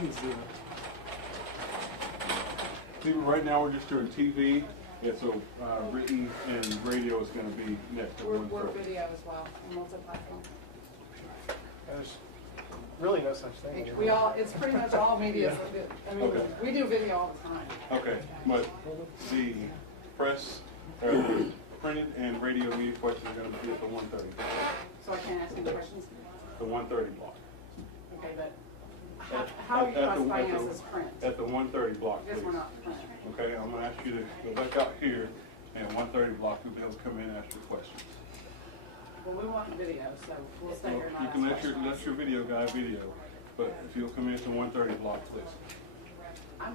See, right now we're just doing TV, and so written and radio is going to be next to one. We're video as well, and multi-platform. There's really no such thing. It's pretty much all media. I mean, Okay. we do video all the time. Okay, but the press, the printed and radio media questions are going to be at the 1:30. So I can't ask any questions? The 1:30 block. Okay, but how are you classifying us as print? At the 1:30 block, Because please. we're not print. Okay, I'm going to ask you to go back out here, and 1:30 block, you'll be able to come in and ask your questions. Well, we want video, so we'll stay here and not You ask can questions. let your video guy video, but if you'll come in to 1:30 block, please. I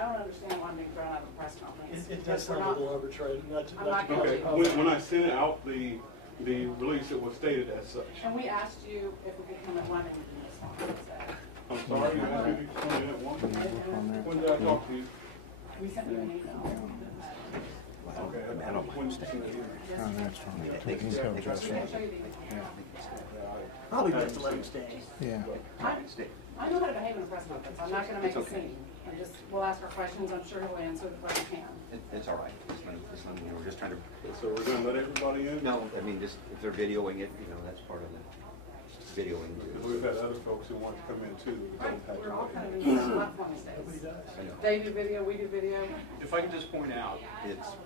don't understand why I'm being thrown out of a press conference. It does sound a little arbitrary. I'm not going Okay, to. when I sent out the release, it was stated as such. And we asked you if we could come at 1 and you didn't respond. So I'm sorry, you asked me to come in at 1. When did I talk to you? we sent you an email. Okay, when did you send it here? Probably best to let him stay. Yeah. I know how to behave in a press conference. I'm not going to make a scene. We'll ask our questions. I'm sure he'll answer what he can. It's all right. It's not, you know, we're just trying to. So we're going to let everybody in? No, I mean, just if they're videoing it, you know, that's part of the videoing. We've had other folks who want to come in too. Right. We're all kind of in this platform these days. They do video, we do video. If I can just point out, It's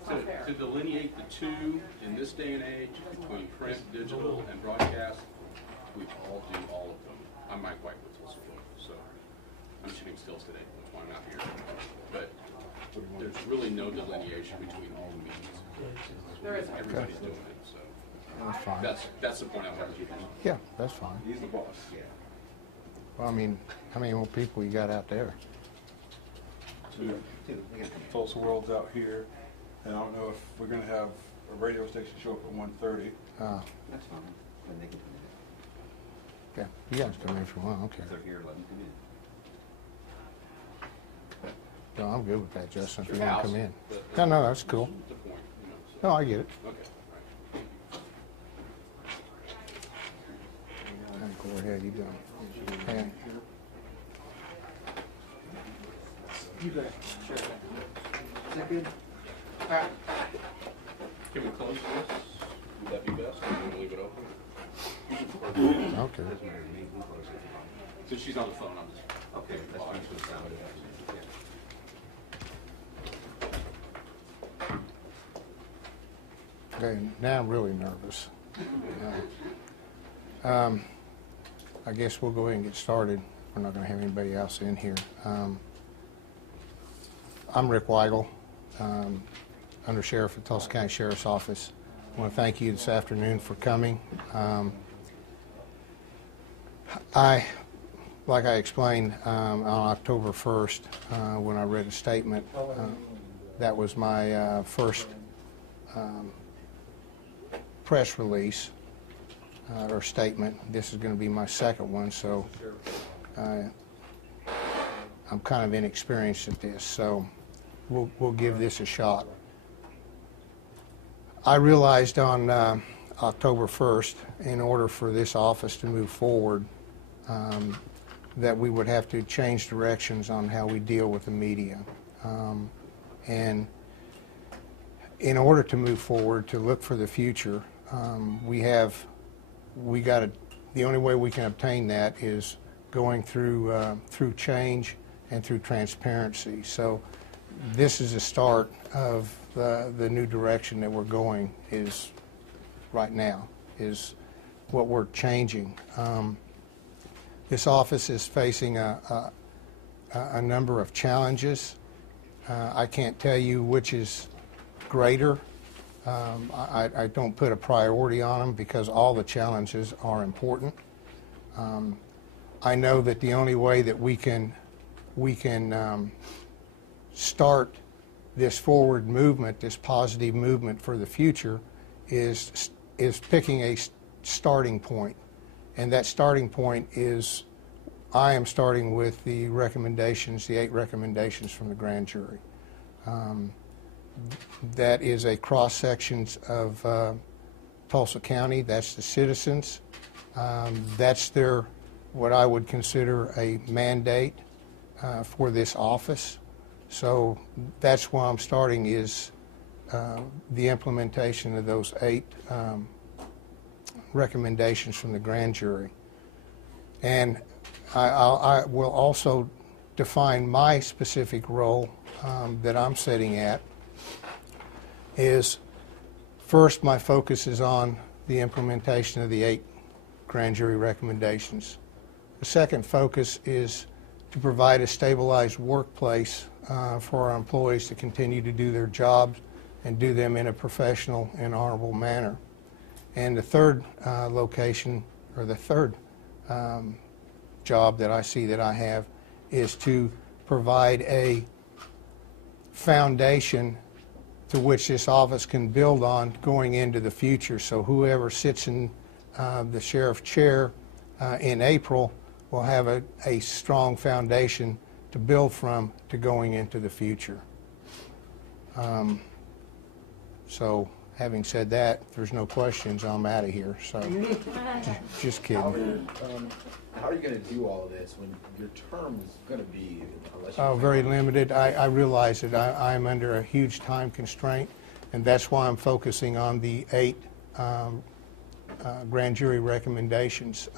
to delineate the two in this day and age between print, digital, and broadcast, we all do all of them. I'm Mike White with Tulsa, so I'm shooting stills today, that's why I'm not here. But there's really no delineation between all the mediums. There isn't. Everybody's doing it, so That's fine. that's the point I wanted to make. Yeah, that's fine. He's the boss. Yeah. Well, I mean, how many more people you got out there? Tulsa World's out here, and I don't know if we're going to have a radio station show up at 1:30. That's fine. When they can come in. Okay, you guys come in if you want, okay. If they're here, let them come in. No, I'm good with that, Justin, if you Your want to house, come in. but- No, no, that's cool. The point, you know, so- No, I get it. Okay, all right. Go ahead, you go. Yeah. You bet. Sure. Is that good? All right. Can we close this? Would that be best, or can we leave it open? Okay. Since she's on the phone, I'm just. Okay, that's fine. Okay, now I'm really nervous. I guess we'll go ahead and get started. We're not going to have anybody else in here. I'm Rick Weigel, Under Sheriff at Tulsa County Sheriff's Office. I want to thank you this afternoon for coming. Like I explained on October 1st, when I read a statement, that was my first press release or statement. This is going to be my second one, so I'm kind of inexperienced at this, so we'll give this a shot. I realized on October 1st, in order for this office to move forward, that we would have to change directions on how we deal with the media. And in order to move forward, to look for the future, the only way we can obtain that is going through change and through transparency. So this is the start of the new direction that we're going is right now, is what we're changing. This office is facing a number of challenges. I can't tell you which is greater. I don't put a priority on them because all the challenges are important. I know that the only way that we can start this forward movement, this positive movement for the future, is picking a starting point. And that starting point is, I am starting with the recommendations, the 8 recommendations from the grand jury. That is a cross-section of Tulsa County. That's the citizens. That's their what I would consider a mandate for this office. So that's why I'm starting is the implementation of those 8 recommendations from the grand jury. And I will also define my specific role that I'm sitting at is, first, my focus is on the implementation of the 8 grand jury recommendations. The second focus is to provide a stabilized workplace for our employees to continue to do their jobs and do them in a professional and honorable manner. And the third location, or the third job that I see that I have, is to provide a foundation to which this office can build on going into the future. So whoever sits in the sheriff chair in April will have a strong foundation to build from to going into the future. So having said that, if there's no questions, I'm out of here. So just kidding. How are you going to do all of this when your term is going to be, unless you... Oh, very limited. I realize that I'm under a huge time constraint, and that's why I'm focusing on the 8 grand jury recommendations.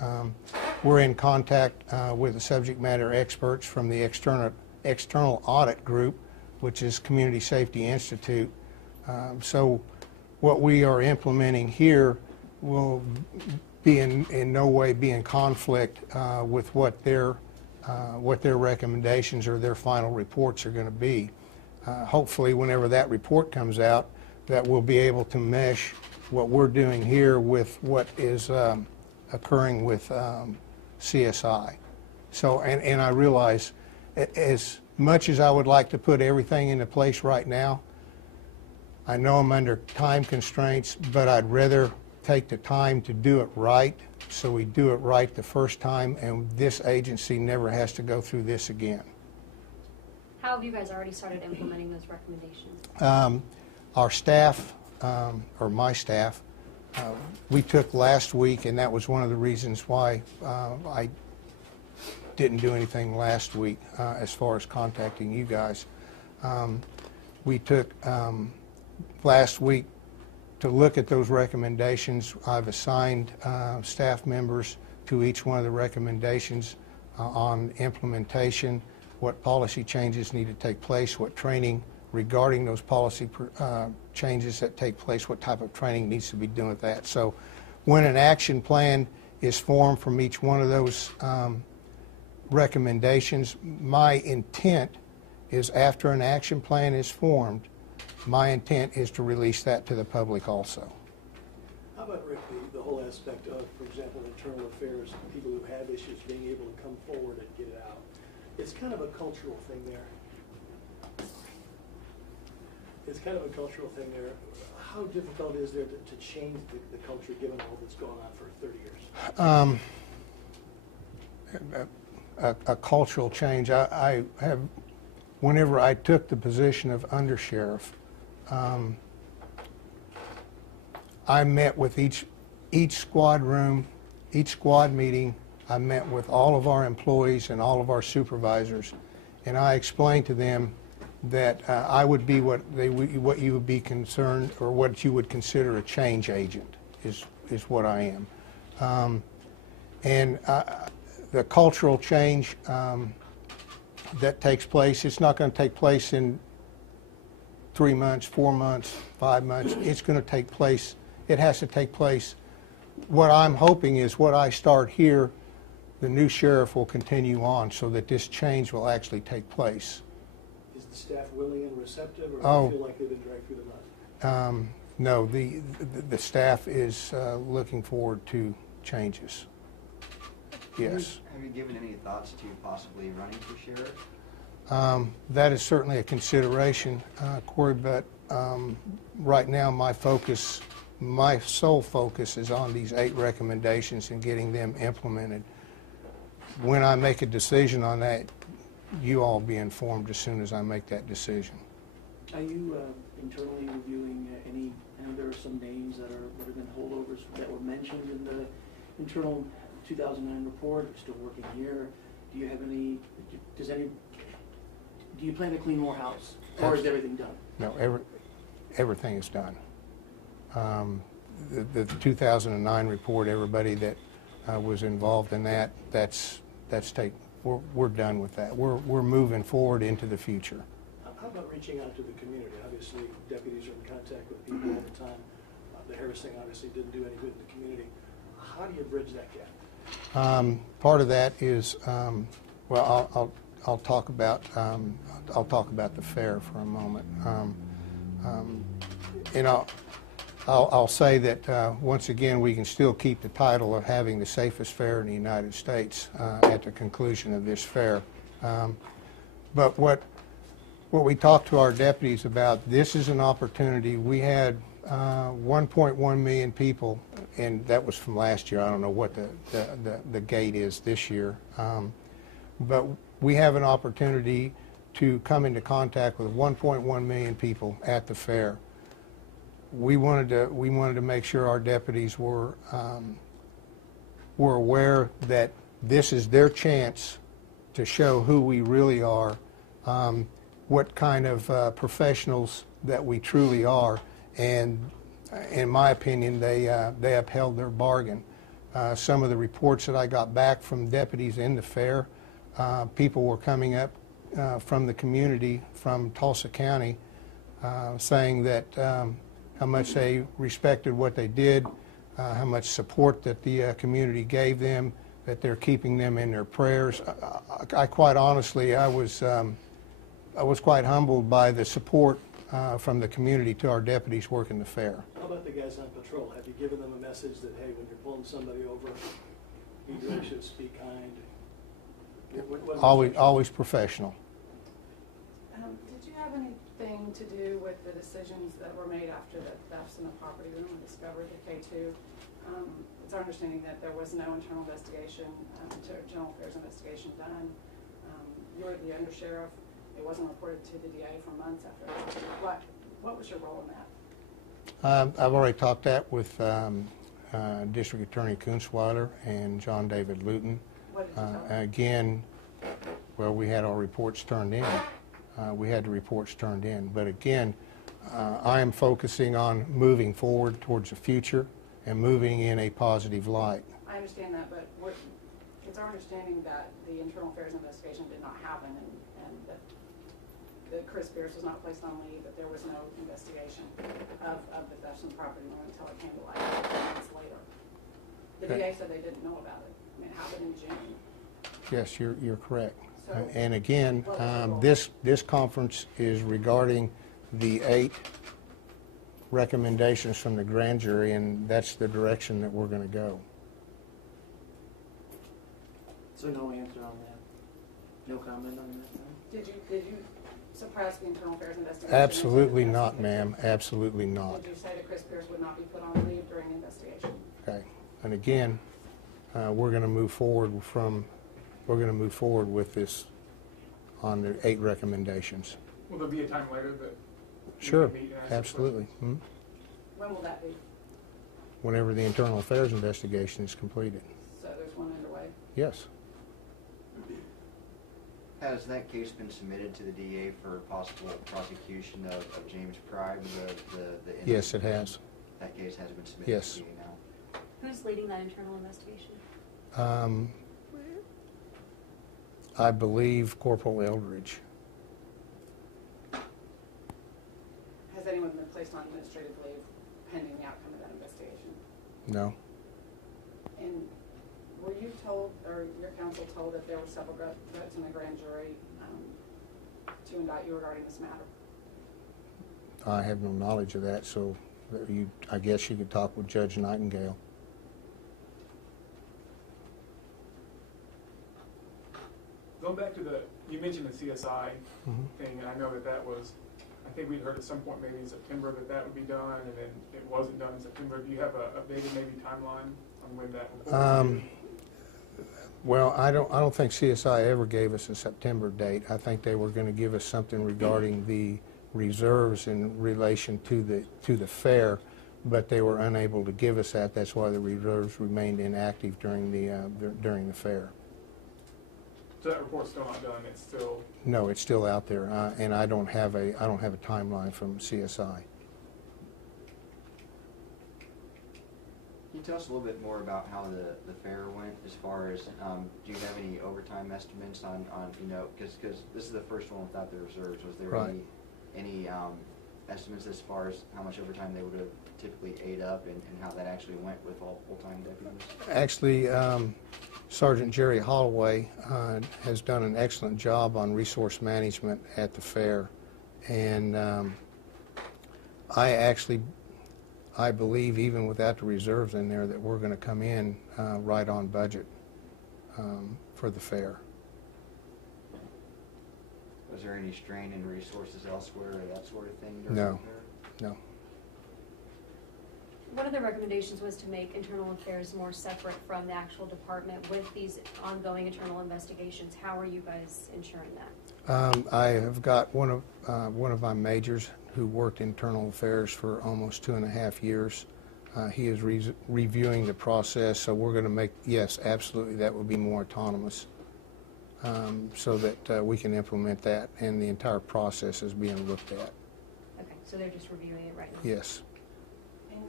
We're in contact with the subject matter experts from the external audit group, which is Community Safety Institute. So what we are implementing here will be in no way be in conflict with what their recommendations or their final reports are going to be. Hopefully, whenever that report comes out, that we'll be able to mesh what we're doing here with what is occurring with CSI. So, and I realize, as much as I would like to put everything into place right now, I know I'm under time constraints, but I'd rather take the time to do it right, so we do it right the first time, and this agency never has to go through this again. How have you guys already started implementing those recommendations? Our staff, or my staff, we took last week, and that was one of the reasons why I didn't do anything last week as far as contacting you guys. We took last week to look at those recommendations. I've assigned staff members to each one of the recommendations on implementation, what policy changes need to take place, what training regarding those policy changes that take place, what type of training needs to be done with that. So when an action plan is formed from each one of those recommendations, my intent is, after an action plan is formed, my intent is to release that to the public also. How about, Rick, the whole aspect of, for example, internal affairs, people who have issues being able to come forward and get it out? It's kind of a cultural thing there. It's kind of a cultural thing there. How difficult is there to change the culture given all that's gone on for 30 years? A cultural change. I have, whenever I took the position of undersheriff, I met with each squad room, each squad meeting. I met with all of our employees and all of our supervisors, and I explained to them that I would be what you would be concerned, or what you would consider a change agent is what I am. And the cultural change that takes place, it's not going to take place in 3 months, 4 months, 5 months. It's going to take place, it has to take place. What I'm hoping is, what I start here, the new sheriff will continue on, so that this change will actually take place. Is the staff willing and receptive, or Oh. do you feel like they've been dragged through the mud? No, the staff is looking forward to changes. Yes. Have you given any thoughts to possibly running for sheriff? That is certainly a consideration, Corey, but right now my sole focus is on these 8 recommendations and getting them implemented. When I make a decision on that, you all be informed as soon as I make that decision. Are you internally reviewing I know there are some names that have been holdovers that were mentioned in the internal 2009 report? Are you still working here? Do you have any, do you plan to clean more house? Or is everything done? No, everything is done. The 2009 report, everybody that was involved in that, we're done with that. We're moving forward into the future. How about reaching out to the community? Obviously, deputies are in contact with people all the time. The Harris thing obviously didn't do any good in the community. How do you bridge that gap? Part of that is, well, I'll talk about the fair for a moment. I'll say that once again we can still keep the title of having the safest fair in the United States at the conclusion of this fair. But what we talked to our deputies about, this is an opportunity. We had 1.1 million people, and that was from last year. I don't know what the gate is this year. But we have an opportunity to come into contact with 1.1 million people at the fair. We wanted to make sure our deputies were aware that this is their chance to show who we really are, what kind of professionals that we truly are, and in my opinion, they upheld their bargain. Some of the reports that I got back from deputies in the fair, people were coming up from the community, from Tulsa County, saying that how much they respected what they did, how much support that the community gave them, that they're keeping them in their prayers. I quite honestly, I was quite humbled by the support from the community to our deputies working the fair. How about the guys on patrol? Have you given them a message that, hey, when you're pulling somebody over, be gracious, be kind? Always professional. Did you have anything to do with the decisions that were made after the thefts in the property room and discovered the K2? It's our understanding that there was no internal investigation, general affairs investigation done. You were the undersheriff. It wasn't reported to the DA for months after that. What was your role in that? I've already talked that with District Attorney Kunzweiler and John David Luton. What did you tell them? Again, well, we had our reports turned in. We had the reports turned in. But again, I am focusing on moving forward towards the future and moving in a positive light. I understand that, but it's our understanding that the internal affairs investigation did not happen and that Chris Pierce was not placed on leave, that there was no investigation of the thefts in the property room until it came to light months later. The DA said they didn't know about it. I mean, it happened in June. Yes, you're correct. So, and again, this conference is regarding the 8 recommendations from the grand jury, and that's the direction that we're going to go. So no answer on that? No comment on that? Did you suppress the internal affairs investigation? Absolutely not, ma'am. Absolutely not. Did you say that Chris Pierce would not be put on leave during the investigation? Okay. And again, we're going to move forward with this on the 8 recommendations. Will there be a time later that Sure, absolutely. When will that be? Whenever the internal affairs investigation is completed. So there's one underway? Yes. Has that case been submitted to the DA for possible prosecution of James Pride, the Yes, it has. That case has been submitted Yes. to the DA now? Who's leading that internal investigation? I believe Corporal Eldridge. Has anyone been placed on administrative leave pending the outcome of that investigation? No. And were you told, or your counsel told, that there were several votes in the grand jury to indict you regarding this matter? I have no knowledge of that, so I guess you could talk with Judge Nightingale. Going back to you mentioned the CSI thing, and I know that was, I think we'd heard at some point maybe in September that would be done, and then it wasn't done in September. Do you have a updated maybe timeline on when that will be? Well, I don't think CSI ever gave us a September date. I think they were going to give us something regarding the reserves in relation to the fair, but they were unable to give us that. That's why the reserves remained inactive during the fair. So that report's still not done, it's still, No, it's still out there, and I don't have a timeline from CSI. Can you tell us a little bit more about how the fair went as far as, do you have any overtime estimates on because this is the first one without the reserves. Was there Right. any estimates as far as how much overtime they would have typically ate up and how that actually went with all full-time deputies? Actually, Sergeant Jerry Holloway has done an excellent job on resource management at the fair, and I believe even without the reserves in there that we're going to come in right on budget for the fair. Was there any strain in resources elsewhere or that sort of thing during No. the fair? No. One of the recommendations was to make internal affairs more separate from the actual department with these ongoing internal investigations. How are you guys ensuring that? I have got one of my majors who worked internal affairs for almost 2.5 years. He is reviewing the process, so we're going to make, yes, absolutely, that will be more autonomous so that we can implement that, and the entire process is being looked at. Okay, so they're just reviewing it right now? Yes.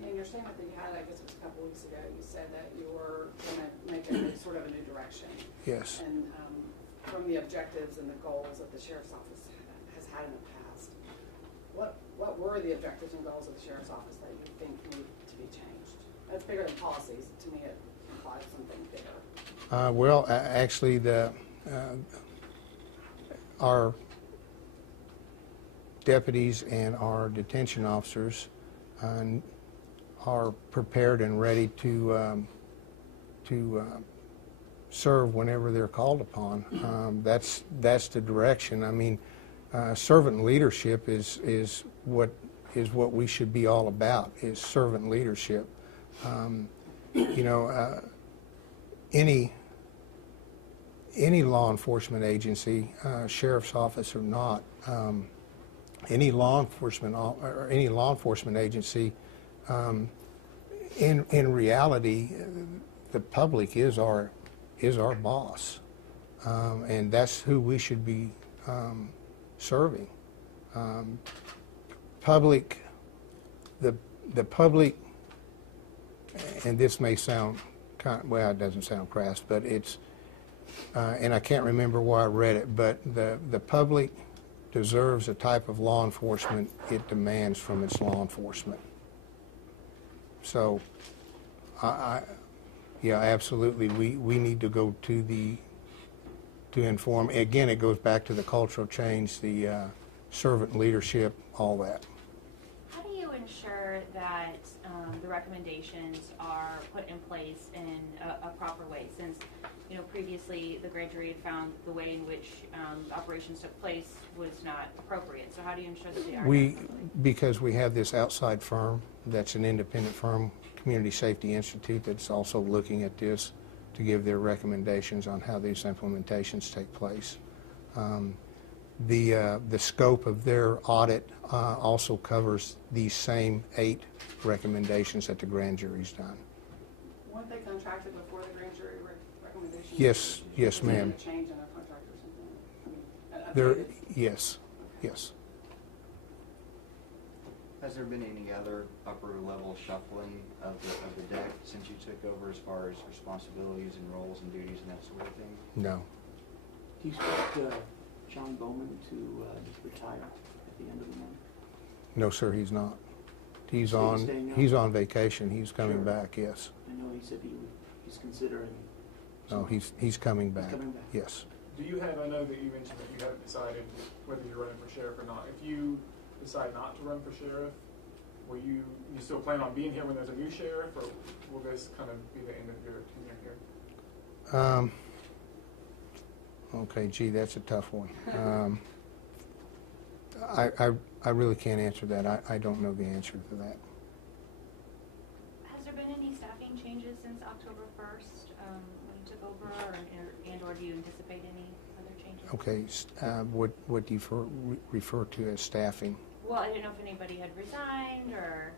In your statement that you had, I guess it was a couple weeks ago, you said that you were going to make a sort of a new direction. Yes. And from the objectives and the goals that the Sheriff's Office has had in the past, what were the objectives and goals of the Sheriff's Office that you think need to be changed? That's bigger than policies. To me, it implies something bigger. Well, actually, our deputies and our detention officers are prepared and ready to serve whenever they're called upon. That's the direction. I mean, servant leadership is what we should be all about. Is servant leadership. Any law enforcement agency, sheriff's office or not, any law enforcement agency, in reality, the public is our boss, and that's who we should be serving. The public, and this may sound well, it doesn't sound crass, but it's, and I can't remember where I read it, but the public deserves a type of law enforcement it demands from its law enforcement. So, yeah, absolutely. We need to go to inform. Again, it goes back to the cultural change, the servant leadership, all that. How do you ensure that the recommendations are put in place in a proper way? Since, previously the grand jury had found the way in which operations took place was not appropriate. So how do you ensure that they are? Because we have this outside firm that's an independent firm, Community Safety Institute, that's also looking at this to give their recommendations on how these implementations take place. The scope of their audit also covers these same 8 recommendations that the grand jury's done. Weren't they contracted before the grand jury recommendation? Yes, ma'am. A change in a contract or something? Yes. Has there been any other upper level shuffling of the deck since you took over as far as responsibilities and roles and duties and that sort of thing? No. Do you expect John Bowman to just retire at the end of the month? No, sir, he's not. He's staying on vacation. He's coming back, yes. I know he said he's considering. No, he's coming back. He's coming back. Yes. do you have, I know that you mentioned that you haven't decided whether you're running for sheriff or not. If you decide not to run for sheriff, will you still plan on being here when there's a new sheriff, or will this kind of be the end of your tenure here? Okay, gee, that's a tough one. I really can't answer that. I don't know the answer to that. Has there been any staffing changes since October 1st when you took over, or do you anticipate any other changes? Okay, what do you refer to as staffing? Well, I don't know if anybody had resigned, or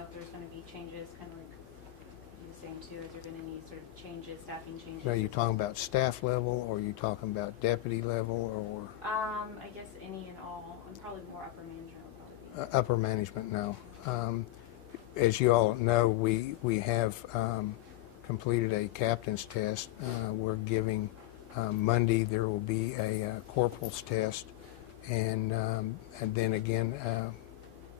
know if there's going to be changes, kind of like you were saying too, has there been any sort of changes, staffing changes? Are you talking about staff level, or are you talking about deputy level, or? I guess any and all, and probably more upper management will probably be. Upper management, no. As you all know, we have completed a captain's test. We're giving Monday there will be a corporal's test, and then again,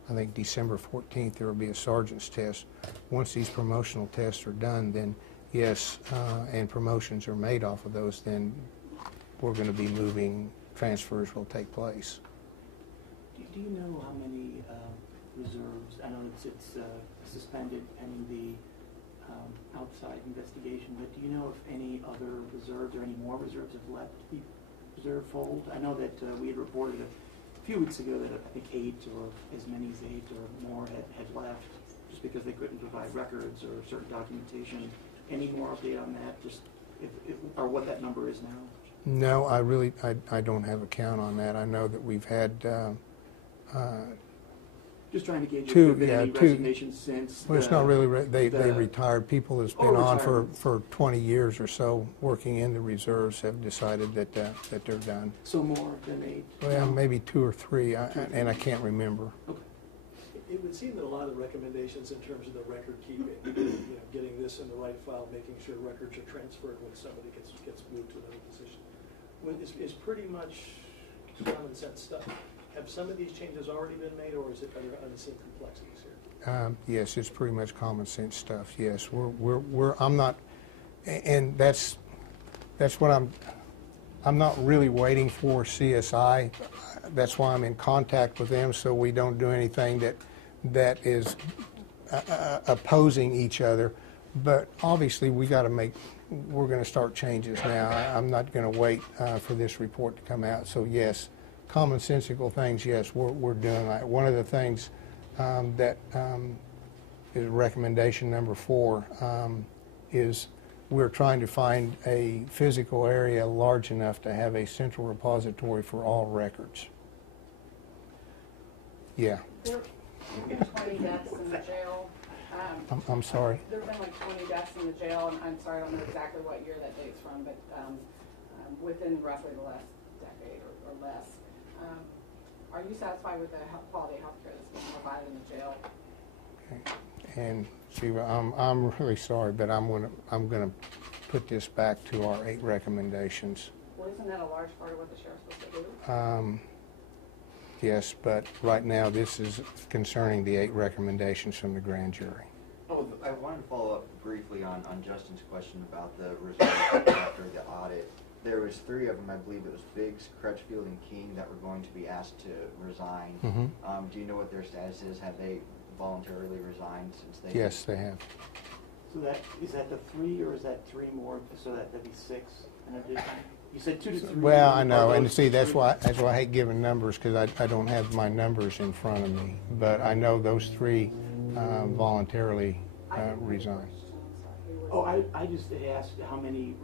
I think December 14th there will be a sergeant's test. Once these promotional tests are done, then yes, and promotions are made off of those, then we're going to be moving. Transfers will take place. Do you know how many reserves? I know it's suspended pending the outside investigation, but do you know if any other reserves or any more reserves have left the reserve fold? I know that we had reported a few weeks ago that I think 8 or as many as 8 or more had left just because they couldn't provide records or certain documentation. Any more update on that, just or what that number is now? No, I don't have a count on that. I know that we've had just trying to gauge if two, there have been yeah, any two. Resignations since. Well, it's not really. They retired. People that's been on retirements. for 20 years or so working in the reserves have decided that that they're done. So more than 8. Well, maybe 2 or 3, and I can't remember. Okay. It would seem that a lot of the recommendations in terms of the record keeping, getting this in the right file, making sure records are transferred when somebody gets moved to another position, is pretty much common sense stuff. Have some of these changes already been made, or are there unseen complexities here? Yes, it's pretty much common sense stuff. Yes, I'm not, and that's what I'm not really waiting for CSI. That's why I'm in contact with them, so we don't do anything that is opposing each other. But obviously, we're going to start changes now. I'm not going to wait for this report to come out. So yes, commonsensical things, yes, we're doing that. One of the things that is recommendation number 4 is we're trying to find a physical area large enough to have a central repository for all records. Yeah. There have been 20 deaths in the jail. I'm sorry. There have been like 20 deaths in the jail, and I'm sorry, I don't know exactly what year that date's from, but within roughly the last decade or less. Are you satisfied with the quality of health care that's being provided in the jail? Okay. And Shiva, I'm really sorry, but I'm gonna put this back to our 8 recommendations. Well, isn't that a large part of what the sheriff's supposed to do? Yes, but right now this is concerning the 8 recommendations from the grand jury. Oh, I wanted to follow up briefly on Justin's question about the results after the audit. There was 3 of them, I believe it was Biggs, Crutchfield, and King, that were going to be asked to resign. Mm-hmm. Do you know what their status is? Have they voluntarily resigned since they? Yes, they have. So is that the 3, or is that 3 more? So that'd be 6 in addition. You said 2 to 3. Well, I know, and see, that's why I hate giving numbers, because I don't have my numbers in front of me. But I know those 3 voluntarily resigned. Oh, I just asked how many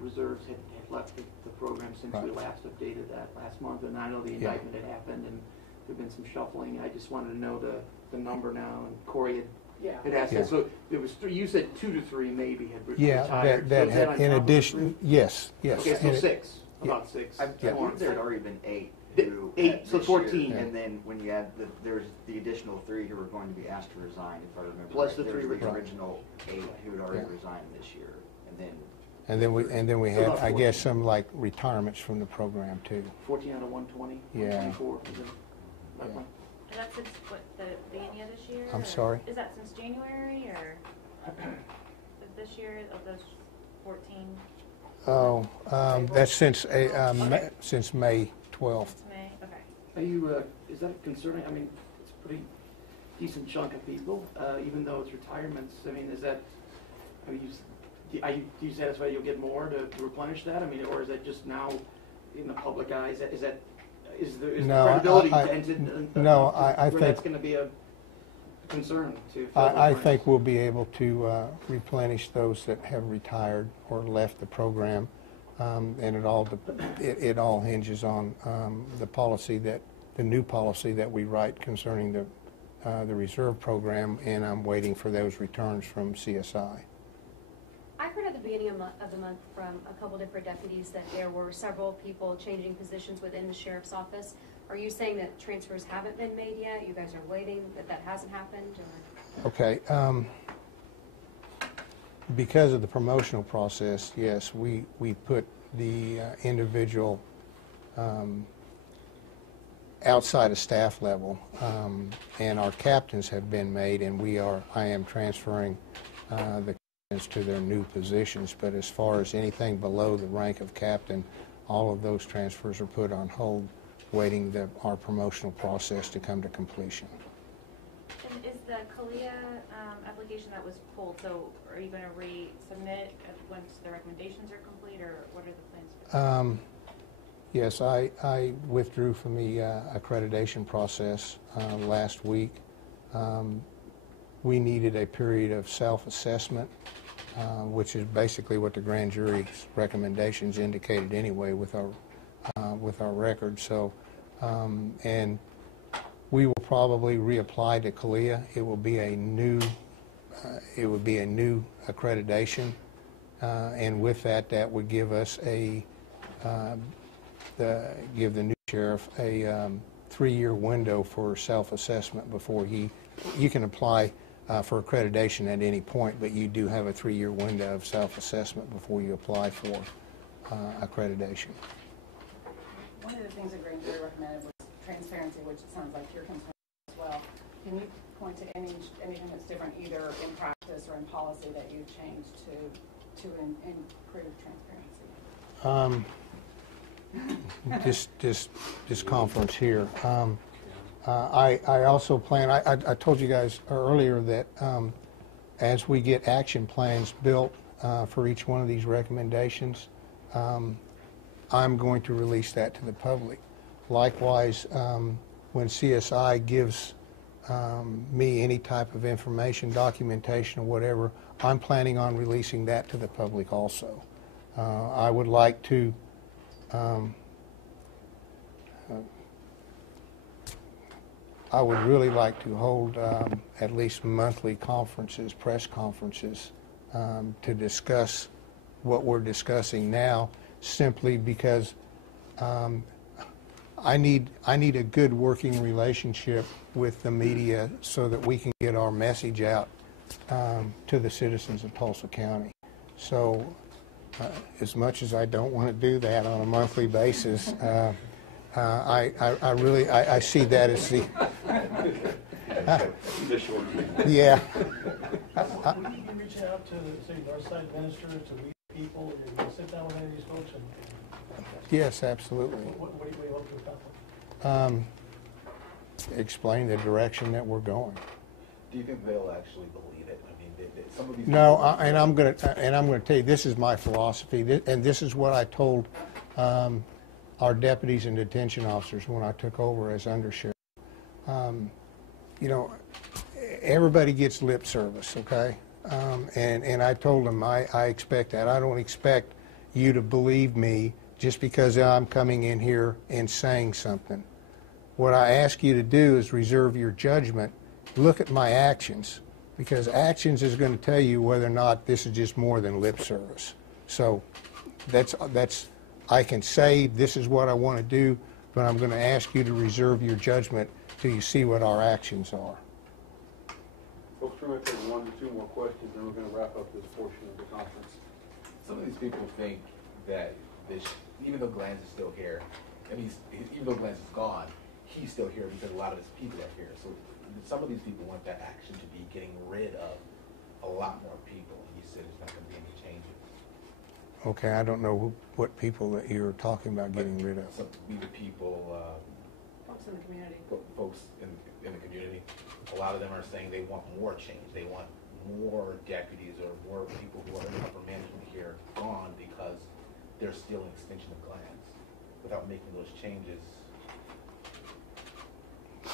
reserves had left the program since we last updated that last month, and I know the indictment had happened, and there'd been some shuffling. I just wanted to know the number now, and Corey had asked that. So it was 3. You said 2 to 3 maybe had retired. Yeah, that so had, in addition, yes. Okay, so 6, about 6. I believe there had already been 8. 8, so 14. And then when you add there's the additional 3 who were going to be asked to resign, if I remember. Plus right. the 3 the original 8 who had already resigned this year, and then we had, I guess, some like retirements from the program too. 14 out of 120. Yeah. 124. Yeah. Is that since what, the beginning of this year? I'm or sorry? Is that since January or this year of those 14? Oh, that's since May 12th. May? Okay. Are you? Is that concerning? I mean, it's a pretty decent chunk of people, even though it's retirements. I mean, is that? Do you satisfied you'll get more to replenish that? I mean, or is that just now in the public eye? Is the credibility dented? No, I think that's going to be a concern to. I think we'll be able to replenish those that have retired or left the program, and it all hinges on the new policy that we write concerning the the reserve program, and I'm waiting for those returns from CSI. I heard at the beginning of the month from a couple different deputies that there were several people changing positions within the sheriff's office. Are you saying that transfers haven't been made yet? You guys are waiting, that hasn't happened? Or? Okay. Because of the promotional process, yes, we put the individual outside of staff level, and our captains have been made, and I am transferring the to their new positions, but as far as anything below the rank of captain, all of those transfers are put on hold, waiting our promotional process to come to completion. And is the CALEA application that was pulled, so are you going to resubmit once the recommendations are complete, or what are the plans? Yes, I withdrew from the accreditation process last week. We needed a period of self-assessment, which is basically what the grand jury's recommendations indicated anyway with our record. So, and we will probably reapply to CALEA. It will be a new accreditation, and with that would give us give the new sheriff a 3-year window for self-assessment before you can apply for accreditation at any point, but you do have a 3-year window of self-assessment before you apply for accreditation. One of the things the grand jury recommended was transparency, which it sounds like you're concerned as well. Can you point to anything that's different either in practice or in policy that you've changed to improve transparency? This conference here. I also plan, I told you guys earlier that as we get action plans built for each one of these recommendations, I'm going to release that to the public. Likewise, when CSI gives me any type of information, documentation, or whatever, I'm planning on releasing that to the public also. I would like to I would really like to hold at least monthly conferences, press conferences, to discuss what we're discussing now, simply because I need a good working relationship with the media so that we can get our message out to the citizens of Tulsa County. So as much as I don't want to do that on a monthly basis, I really see that as the yeah. Will you be reaching out to the Northside Minister to meet people? Are you going to sit down with any of these folks? Yes, absolutely. What do you hope to accomplish? Explain the direction that we're going. Do you think they'll actually believe it? I mean, some of these. No, and I'm going to tell you, this is my philosophy, and this is what I told our deputies and detention officers when I took over as undersheriff. You know, everybody gets lip service, okay? And I told them I expect that. I don't expect you to believe me just because I'm coming in here and saying something. What I ask you to do is reserve your judgment. Look at my actions, because actions is going to tell you whether or not this is just more than lip service. So that's I can say this is what I want to do, but I'm going to ask you to reserve your judgment till you see what our actions are. Folks, we're going to take 1 to 2 more questions, and we're going to wrap up this portion of the conference. Some of these people think that even though Glantz is still here, and even though Glantz is gone, he's still here because a lot of his people are here. So some of these people want that action to be getting rid of a lot more people, and he said there's not going to be any changes. Okay, I don't know what people that you're talking about getting rid of. Some either people, Folks in the community. folks in the community, a lot of them are saying they want more change. They want more deputies or more people who are in upper management here gone because they're still an extension of Glantz without making those changes.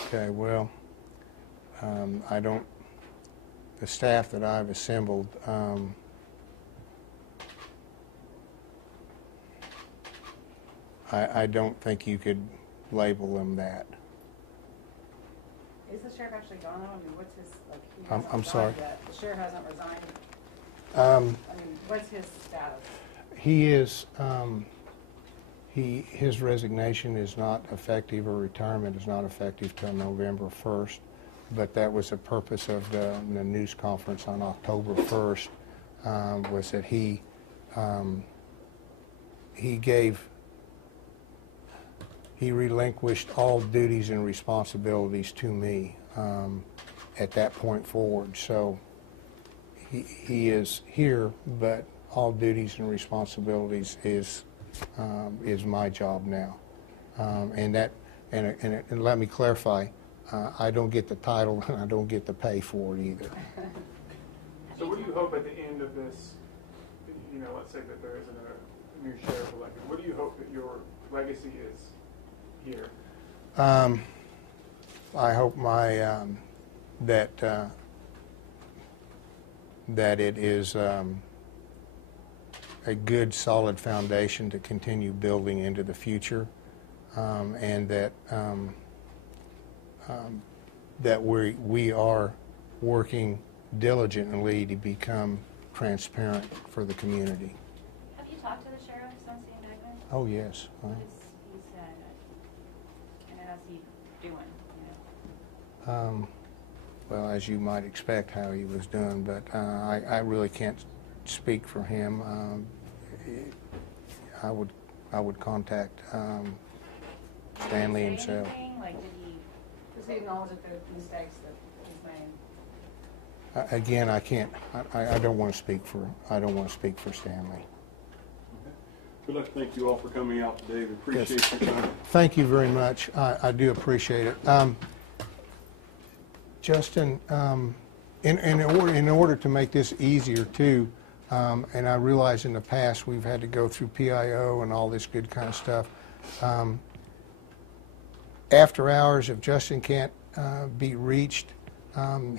Okay, well, the staff that I've assembled, I don't think you could label them that. Is the sheriff actually gone though? I mean, what's his, like, he I'm hasn't sorry? resigned yet. The sheriff hasn't resigned. I Um, mean, what's his status? He is, his resignation is not effective, or retirement is not effective till November 1st, but that was the purpose of the news conference on October 1st, was that he relinquished all duties and responsibilities to me at that point forward. So he is here, but all duties and responsibilities is my job now. And let me clarify, I don't get the title and I don't get the pay for it either. So what do you hope at the end of this, you know, let's say that there isn't a new sheriff elected, what do you hope that your legacy is here? I hope that it is a good, solid foundation to continue building into the future, and that we are working diligently to become transparent for the community. Have you talked to the sheriff since the indictment? Oh, yes. What has he said? And how's he doing? You know? Well, as you might expect, how he was doing, but I really can't speak for him. I would contact Stanley Did he say himself. anything? Like, did he? Does he acknowledge that the mistakes that he's made? Again, I can't. I don't want to speak for. I don't want to speak for Stanley. We'd like to thank you all for coming out today. We appreciate Yes. your time. Thank you very much. I do appreciate it. Justin, in order to make this easier too, and I realize in the past we've had to go through PIO and all this good kind of stuff. After hours, if Justin can't be reached,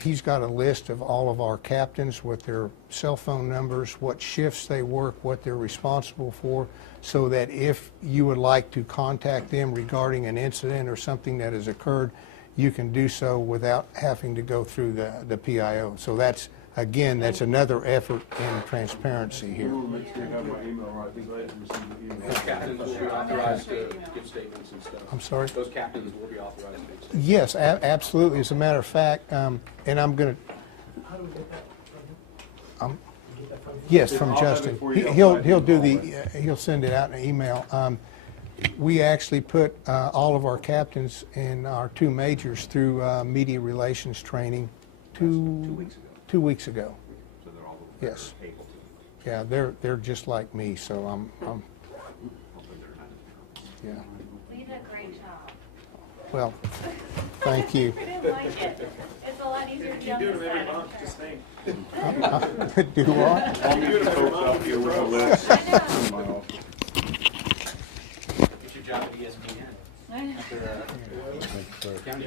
he's got a list of all of our captains with their cell phone numbers, what shifts they work, what they're responsible for, so that if you would like to contact them regarding an incident or something that has occurred, you can do so without having to go through the PIO. So that's, again, that's another effort in transparency here. We'll make sure you have my email right. Be glad to receive the email. Those captains will be authorized to give statements and stuff. I'm sorry? Those captains will be authorized to make statements. Yes, absolutely. As a matter of fact, and I'm going to, How do we get that from him? Get that from him? yes, from I'll have it Justin. for you He'll outside. do he'll send it out in an email. We actually put all of our captains and our two majors through media relations training 2 weeks ago. So they're all Yes. able to. Yeah, they're just like me, so I'm yeah. Well, you did a great job. Well, thank you. I didn't like it. It's a lot easier to be on this side. I'm sure. Just saying. Do what? I'll meet the folks out here with a list. I know. in my office. Get your job at ESPN. I know. After, county